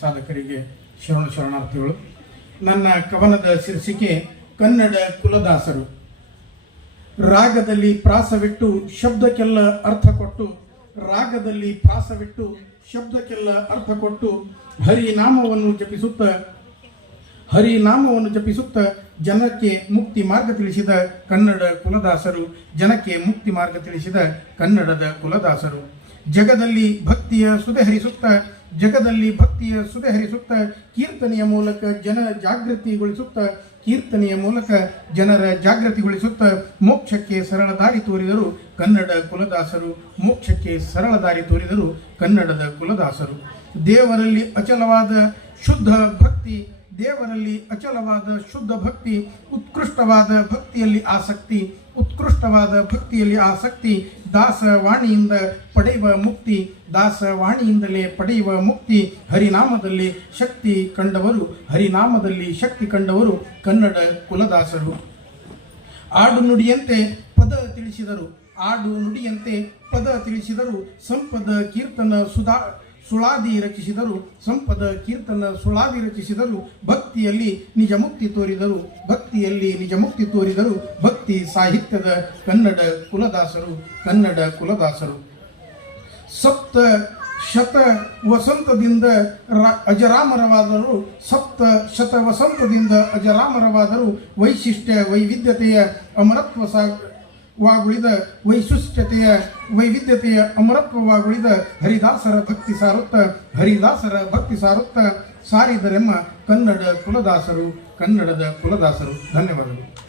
ಸಾಧಕರಿಗೆ ಶರಣಾರ್ಥಿಗಳು. ನನ್ನ ಕವನದ ಶೀರ್ಷಿಕೆ ಕನ್ನಡ ಕುಲದಾಸರು. ರಾಗದಲ್ಲಿ ಪ್ರಾಸವಿಟ್ಟು ಶಬ್ದಕ್ಕೆಲ್ಲ ಅರ್ಥ ಕೊಟ್ಟು, ರಾಗದಲ್ಲಿ ಪ್ರಾಸವಿಟ್ಟು ಶಬ್ದಕ್ಕೆಲ್ಲ ಅರ್ಥ ಕೊಟ್ಟು ಹರಿನಾಮವನ್ನು ಜಪಿಸುತ್ತ ಜನಕ್ಕೆ ಮುಕ್ತಿ ಮಾರ್ಗ ತಿಳಿಸಿದ ಕನ್ನಡ ಕುಲದಾಸರು. ಜನಕ್ಕೆ ಮುಕ್ತಿ ಮಾರ್ಗ ತಿಳಿಸಿದ ಕನ್ನಡದ ಕುಲದಾಸರು. ಜಗದಲ್ಲಿ ಭಕ್ತಿಯ ಸುದೆ ಹರಿಸುತ್ತ ಕೀರ್ತನೆಯ ಮೂಲಕ ಜನರ ಜಾಗೃತಿಗೊಳಿಸುತ್ತ ಮೋಕ್ಷಕ್ಕೆ ಸರಳ ದಾರಿ ತೋರಿದರು ಕನ್ನಡ ಕುಲದಾಸರು. ಮೋಕ್ಷಕ್ಕೆ ಸರಳ ದಾರಿ ತೋರಿದರು ಕನ್ನಡದ ಕುಲದಾಸರು. ದೇವರಲ್ಲಿ ಅಚಲವಾದ ಶುದ್ಧ ಭಕ್ತಿ, ಉತ್ಕೃಷ್ಟವಾದ ಭಕ್ತಿಯಲ್ಲಿ ಆಸಕ್ತಿ, ದಾಸವಾಣಿಯಿಂದಲೇ ಪಡೆಯುವ ಮುಕ್ತಿ, ಹರಿನಾಮದಲ್ಲಿ ಶಕ್ತಿ ಕಂಡವರು ಕನ್ನಡ ಕುಲದಾಸರು. ಆಡು ನುಡಿಯಂತೆ ಪದ ತಿಳಿಸಿದರು ಸಂಪದ ಕೀರ್ತನ ಸುಳಾದಿ ರಚಿಸಿದರು ಭಕ್ತಿಯಲ್ಲಿ ನಿಜ ಮುಕ್ತಿ ತೋರಿದರು ಭಕ್ತಿ ಸಾಹಿತ್ಯದ ಕನ್ನಡ ಕುಲದಾಸರು. ಸಪ್ತ ಶತ ವಸಂತದಿಂದ ಅಜರಾಮರವಾದರು ವೈಶಿಷ್ಟ್ಯ ವೈವಿಧ್ಯತೆಯ ಅಮರತ್ವವಾಗುಳಿದ ಹರಿದಾಸರ ಭಕ್ತಿ ಸಾರುತ್ತ ಸಾರಿದರೆಮ್ಮ ಕನ್ನಡದ ಕುಲದಾಸರು. ಧನ್ಯವಾದಗಳು.